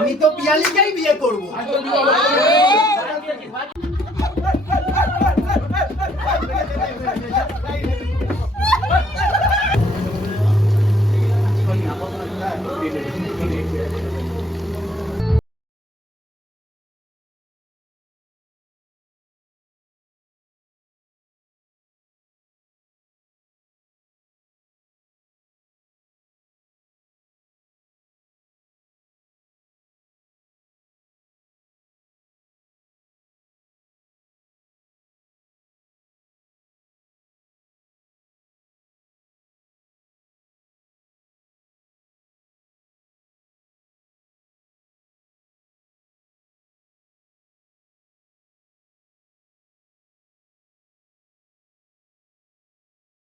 আমি তো পিয়ালিকেই বিয়ে করব।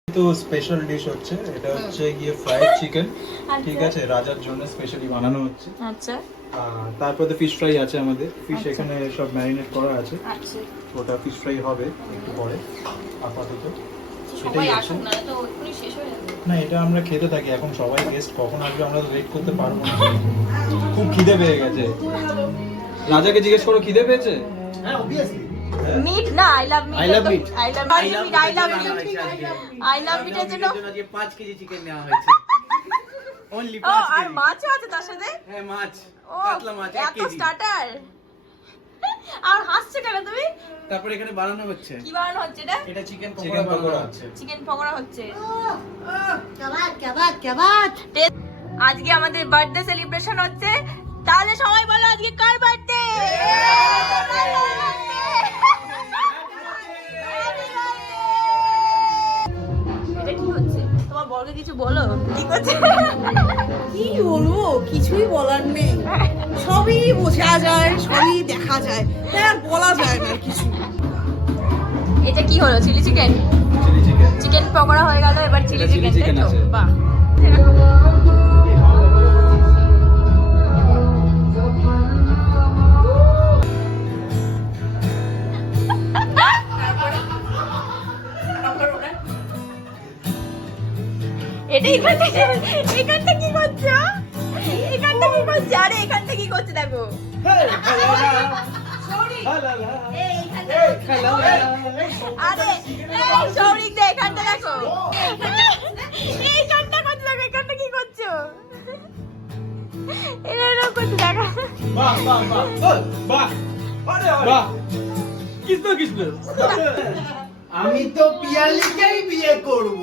তো স্পেশাল ডিশ হচ্ছে, এটা হচ্ছে গিয়ে ফ্রাইড চিকেন। ঠিক আছে, রাজার জন্য স্পেশালি বানানো হচ্ছে। আচ্ছা, তারপর তো ফিশ ফ্রাই আছে, আমাদের ফিশ এখানে সব ম্যারিনেট করা আছে। আচ্ছা, ওটা ফিশ ফ্রাই হবে একটু পরে। আপাতত সবাই আসুন না তো এক্ষুনি শেষ হয়ে যাবে। না, এটা আমরা খেতে থাকি। এখন সবাই গেস্ট কখন আসবে আমরা ওয়েট করতে পারবো না। খুব খিদে পেয়ে গেছে। রাজাকে জিজ্ঞেস করো খিদে পেয়েছে? হ্যাঁ, obviously। মিট না, I love meat. I love meat। I love meat, I love meat. I love মিটের জন্য আজকে 5 কেজি চিকেন নেওয়া হয়েছে। অনলি ও 5 আর কেজি। মাছও আছে তার সাথে। হ্যাঁ, মাছ, ও কাতলা মাছ 1 এত কেজি। স্টার্টার। আর হাসছো কেন তুমি? তারপর এখানে বানানো হচ্ছে। কি বানানো হচ্ছে এটা? এটা চিকেন চিকেন পকোড়া পকোড়া বানানো হচ্ছে। হচ্ছে। চিকেন পকোড়া হচ্ছে। क्या बात আজকে আমাদের বার্থডে সেলিব্রেশন হচ্ছে। তাহলে সবাই বলো আজকে কার বার্থডে? এটা কি হচ্ছে? তোমার বড়কে কিছু বলো। কি করছে? কি বলবো, কিছুই বলার নেই। সবই বোঝা যায়, সবই দেখা যায়, তাই আর বলা যায় না কিছু। এটা কি হলো? Chilli chicken. Chilli chicken. Chicken pakora হয়ে গেল, এবার চিলি এটা চিকেন। chili chicken তাই তো? আছে। বাহ। এটা এখানটা কি করছো? এখানটা কি করছো? আরে এখানটা কি করছে দেখো। আরে এই সৌরিক দে এখানটা দেখো। এইখানটা করছো দেখো, এখানটা কি করছো? এরকম করছে দেখো। বাহ বাহ বাহ বাহ বাহ। কিসতো কিসতো। আমি তো পিয়ালিকেই বিয়ে করব।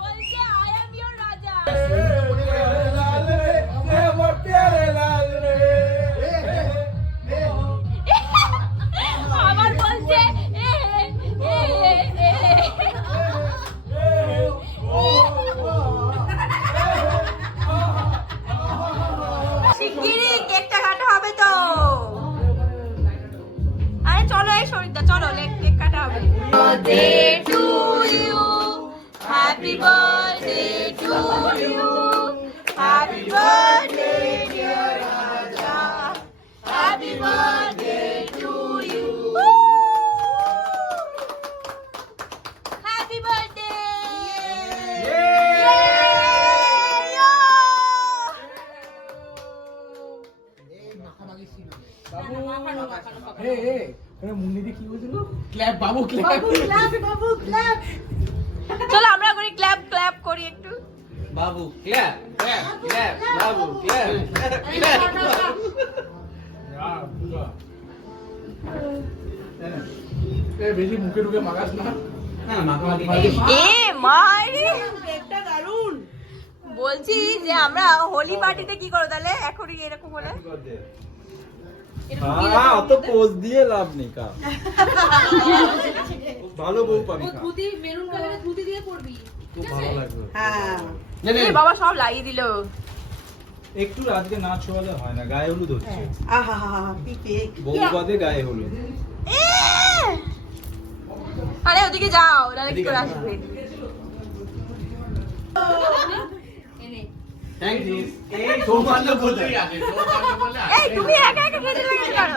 বলছে আই অ্যাম ইওর রাজা। আবার বলছে শিগগিরই কেকটা কাটা হবে তো। আরে চলো এই শরীরটা চলো, কেক কাটা হবে। Birthday to you, happy birthday to you, happy birthday dear Raja, happy birthday to you, happy birthday. চলো আমরা করি ক্ল্যাপ, ক্ল্যাপ করি একটু। বাবু ক্ল্যাপ ক্ল্যাপ ক্ল্যাপ, বাবু ক্ল্যাপ ক্ল্যাপ। বেশি মুখে ঢুকে মাগাস না। হ্যাঁ, মাখামাখি এ মারি, কেকটা দারুণ। বলছি যে আমরা হোলি পার্টিতে কি করো তাহলে এখনই এরকম হলে? অত পোজ দিয়ে লাভ নেই কা। ভালো বউ পাবি কা। ধুতি মেরুন কালারের ধুতি দিয়ে পরবি। খুব ভালো লাগবে। হ্যাঁ, এ বাবা সব লাগিয়ে দিল। একটু আজকে না ছোঁয়ালে হয় না, গায়ে হলুদ হচ্ছে। আহা হা হা পিপে বউ বাদে গায়ে হলুদ। আরে ওদিকে যাও, নাহলে কি করে আসবে? Thank you. এই সোমান্য বলতেই আছে, সোমান্য বলে আছে। এই তুমি একা একা খেতে লেগেছো কেন?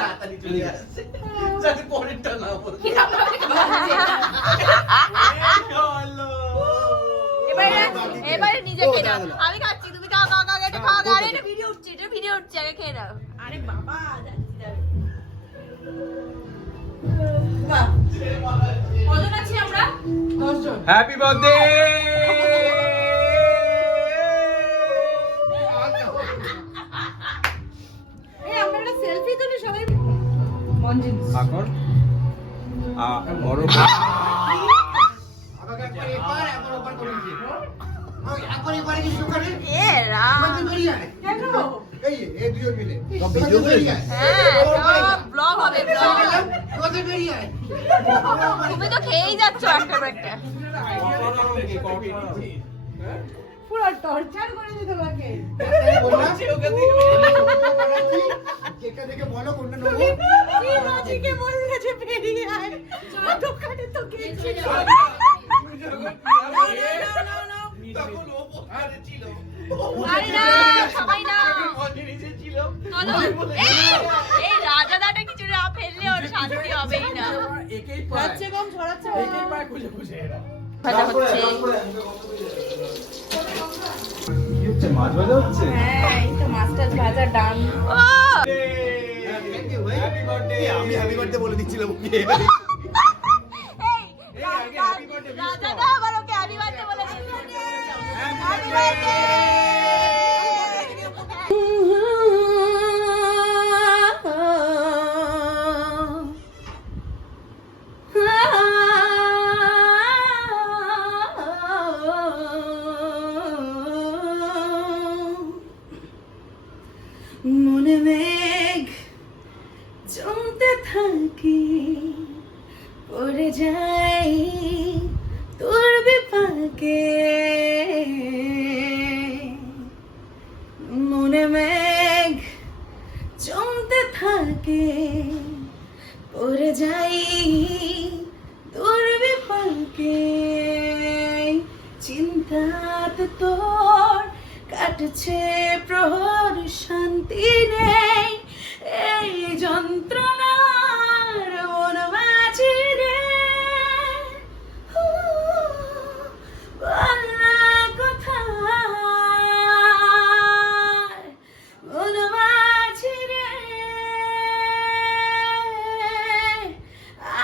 তাড়াতাড়ি চলে আসছে। যাতে পরেরটা না বলে। এবারে নিজে খেয়ে নাও। আমি খাচ্ছি, তুমি খাও খাও খাও, এটা খাও। আরে এটা ভিডিও উঠছে, আগে খেয়ে নাও। আরে বাবা যাচ্ছি যাবে। বাহ কজন আছি আমরা? 10 জন। Happy birthday. এই আমরা একটা সেলফি তুলি সবাই। মঞ্জিন আকর বড় আমাকে একবার এবার একবার ওপার করে দিয়েছে। একবার এবারে কিছু করে। এ রাম। বেরিয়ে আয়। কেন? এই দুজন মিলে। সব ভিডিও বেরিয়ে আয়। হ্যাঁ, ব্লগ হবে ব্লগ। রোজে বেরিয়ে আয়। তুমি তো খেয়েই যাচ্ছ একটা পর একটা। পুরো টর্চার করে দিতে তোমাকে। কেকটা দেখে বলো কোনটা নেবো। কি লজিকে বললে যে বেরিয়ে আয়? দোকানে তো গেছি। আরে না, সবাই না। চলো। এই রাজাদাটা কিছু না ফেললে ওর শান্তি হবেই না। একেই পায়, যাচ্ছে কম ছড়াচ্ছে একেই পায় খুঁজে খুঁজে এরা। ভাজা হচ্ছে। কি হচ্ছে? মাছ ভাজা হচ্ছে? হ্যাঁ এই তো মাছটা ভাজা ডান। ও হ্যাপি বার্থডে। আমি হ্যাপি বার্থডে বলে দিচ্ছিলাম ওকে। এই রাজাদা আবার ওকে হ্যাপি বার্থডে বলে দিয়েছে। Happy birthday. মনে মেঘ জমতে থাকে, পড়ে যাই তোর বিপাকে। মনে মেঘ জমতে থাকে, পড়ে যাই তোর বিপাকে। চিন্তাতে তোর কাটছে প্রহর, শান্তি নেই এই যন্ত্রণার মন মাঝি রে। বল না কোথায় মন মাঝি রে।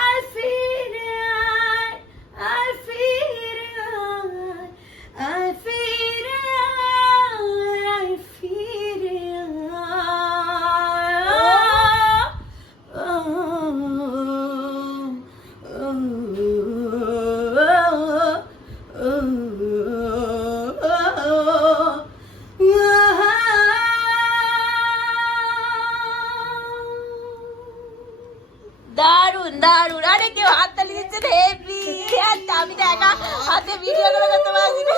আয় ফিরে আয়, আয় ফিরে আয়, আয় ফিরে আয়, আয় ফিরে দারুন দারুন। আরে কেউ হাততালি দিচ্ছে হেভি। আমি তো একা হাতে ভিডিও করে করতে পারছি না।